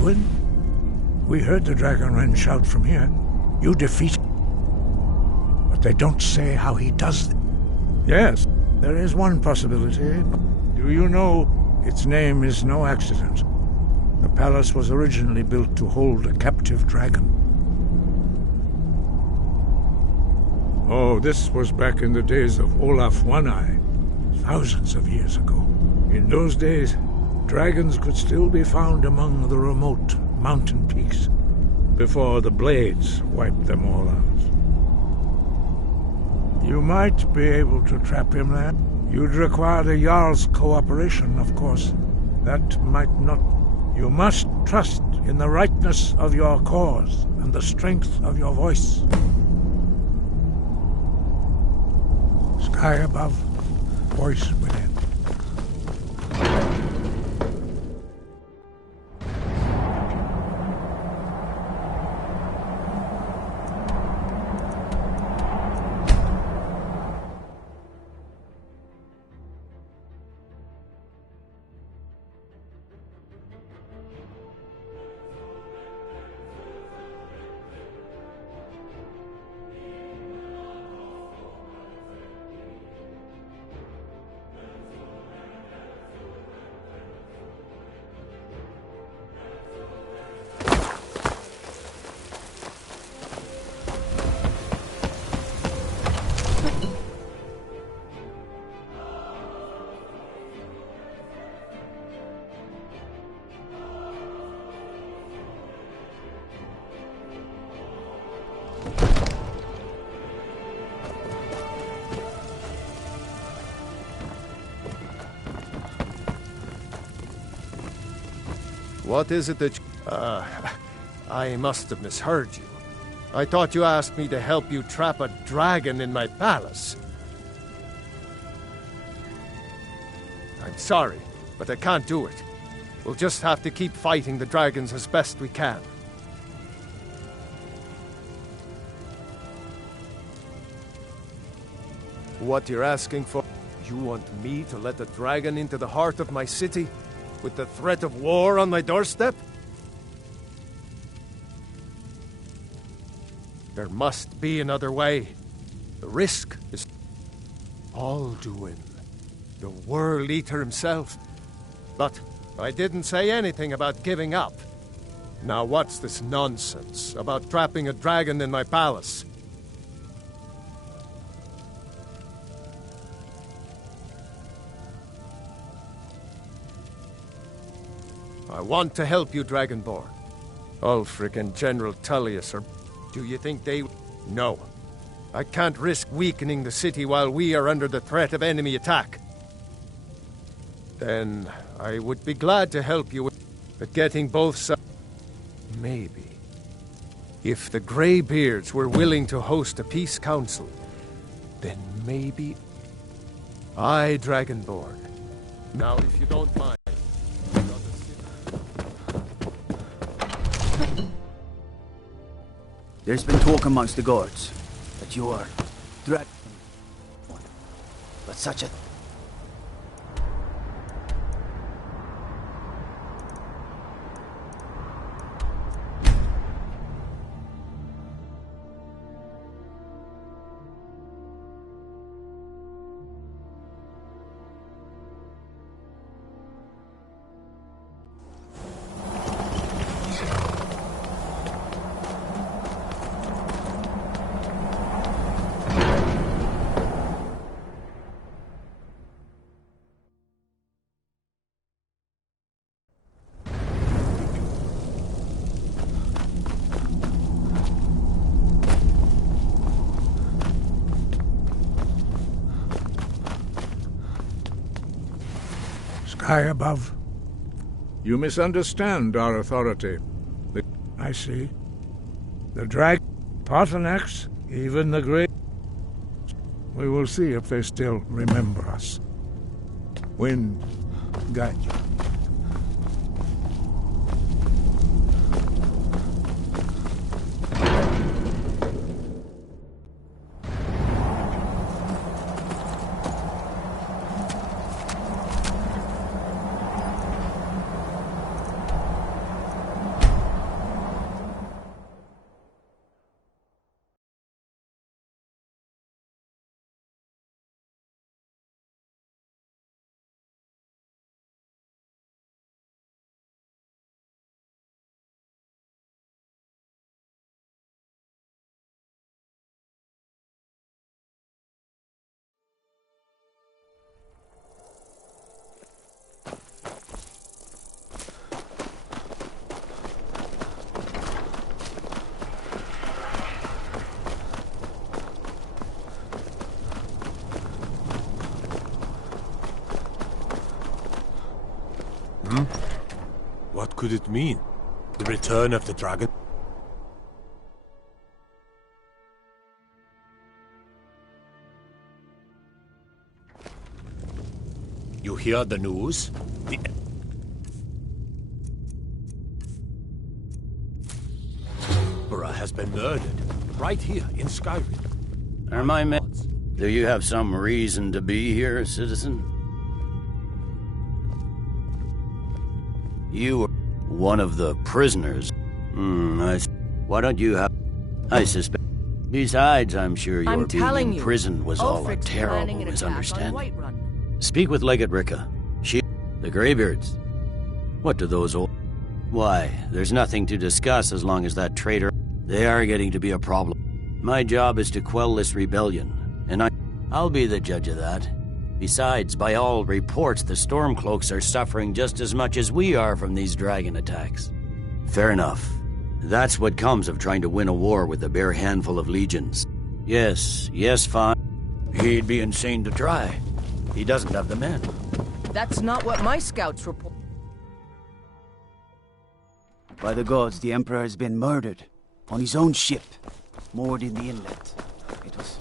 win? We heard the Dragon Wren shout from here. You defeat him. But they don't say how he does it. Yes, there is one possibility. Do you know its name is no accident? The palace was originally built to hold a captive dragon. Oh, this was back in the days of Olaf One-Eye, thousands of years ago. In those days, dragons could still be found among the remote mountain peaks, before the blades wiped them all out. You might be able to trap him there. You'd require the Jarl's cooperation, of course. That might not... You must trust in the rightness of your cause and the strength of your voice. Sky above, voice within. What is it that I must have misheard you. I thought you asked me to help you trap a dragon in my palace. I'm sorry, but I can't do it. We'll just have to keep fighting the dragons as best we can. What you're asking for? You want me to let a dragon into the heart of my city? With the threat of war on my doorstep? There must be another way. The risk is Alduin, the World Eater himself. But I didn't say anything about giving up. Now what's this nonsense about trapping a dragon in my palace? I want to help you, Dragonborn. Ulfric and General Tullius are... Do you think they... No. I can't risk weakening the city while we are under the threat of enemy attack. Then I would be glad to help you with getting both sides... Maybe. If the Greybeards were willing to host a peace council, then maybe... I, Dragonborn. Now, if you don't mind... There's been talk amongst the guards that you are threat, but such a... High above. You misunderstand our authority. I see. The drag, Paarthurnax, even the great... We will see if they still remember us. Wind, guide you. What could it mean? The return of the dragon? You hear the news? The Emperor has been murdered, right here in Skyrim. Are my men... Do you have some reason to be here, citizen? You are one of the prisoners. Why don't you have... I suspect... Besides, I'm sure your being in prison was all a terrible misunderstanding. Speak with Legate Ricca. She... The Greybeards. What do those old... Why, there's nothing to discuss as long as that traitor... They are getting to be a problem. My job is to quell this rebellion, and I'll be the judge of that. Besides, by all reports, the Stormcloaks are suffering just as much as we are from these dragon attacks. Fair enough. That's what comes of trying to win a war with a bare handful of legions. Yes, fine. He'd be insane to try. He doesn't have the men. That's not what my scouts report. By the gods, the Emperor has been murdered. On his own ship. Moored in the inlet. It was...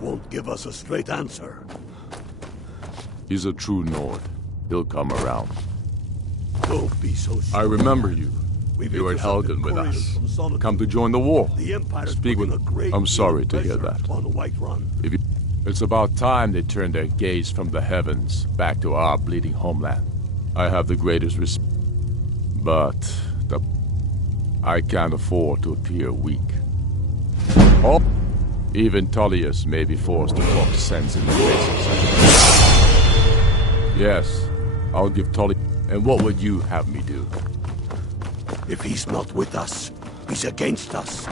Won't give us a straight answer. He's a true Nord. He'll come around. Don't be so sure. I remember you. We've You were at Helgen with us. Come to join the war. The Empire Speak with... I'm sorry to hear that. On the White Run. It's about time they turned their gaze from the heavens back to our bleeding homeland. I have the greatest respect. But... I can't afford to appear weak. Oh! Even Tullius may be forced to talk sense in the face of such a... Yes, I'll give Tullius... And what would you have me do? If he's not with us, he's against us.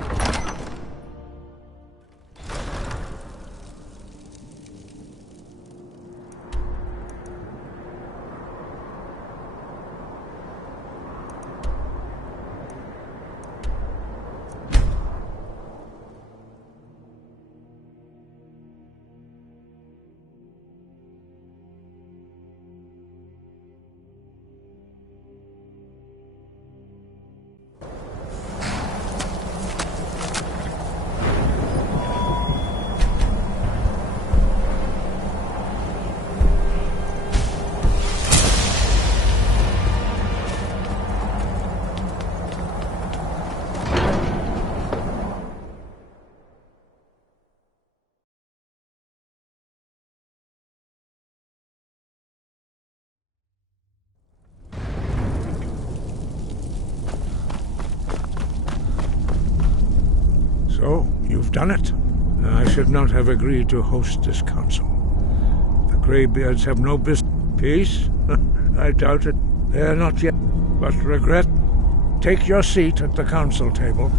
So, you've done it. I should not have agreed to host this council. The Greybeards have no business. Peace? I doubt it. They are not yet. But regret. Take your seat at the council table.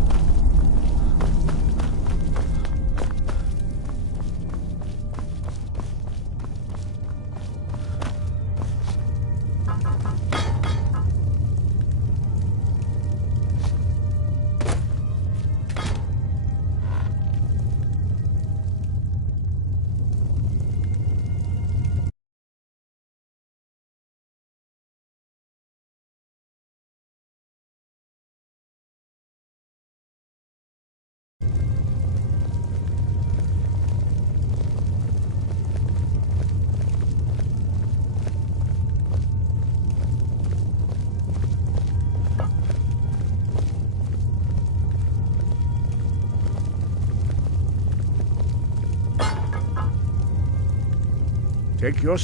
Take your...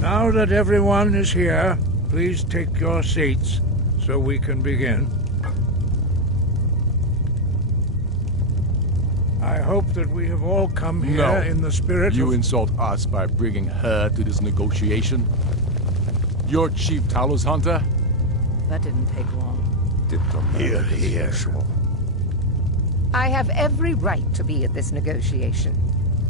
Now that everyone is here, please take your seats so we can begin. I hope that we have all come here in the spirit You of... insult us by bringing her to this negotiation? You're Chief Talos Hunter? That didn't take long. Here, here. I have every right to be at this negotiation.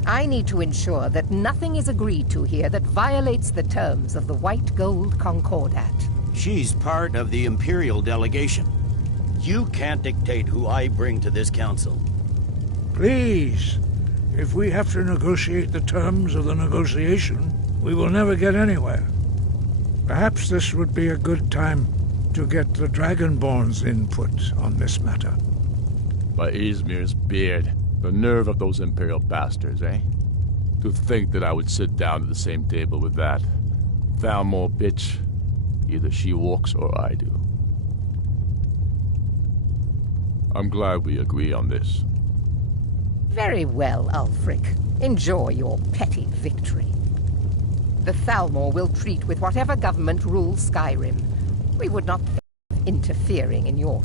I need to ensure that nothing is agreed to here that violates the terms of the White Gold Concordat. She's part of the Imperial delegation. You can't dictate who I bring to this council. Please, if we have to negotiate the terms of the negotiation, we will never get anywhere. Perhaps this would be a good time to get the Dragonborn's input on this matter. By Izmir's beard, the nerve of those Imperial bastards, eh? To think that I would sit down at the same table with that Thalmor bitch. Either she walks or I do. I'm glad we agree on this. Very well, Ulfric. Enjoy your petty victory. The Thalmor will treat with whatever government rules Skyrim. We would not think of interfering in your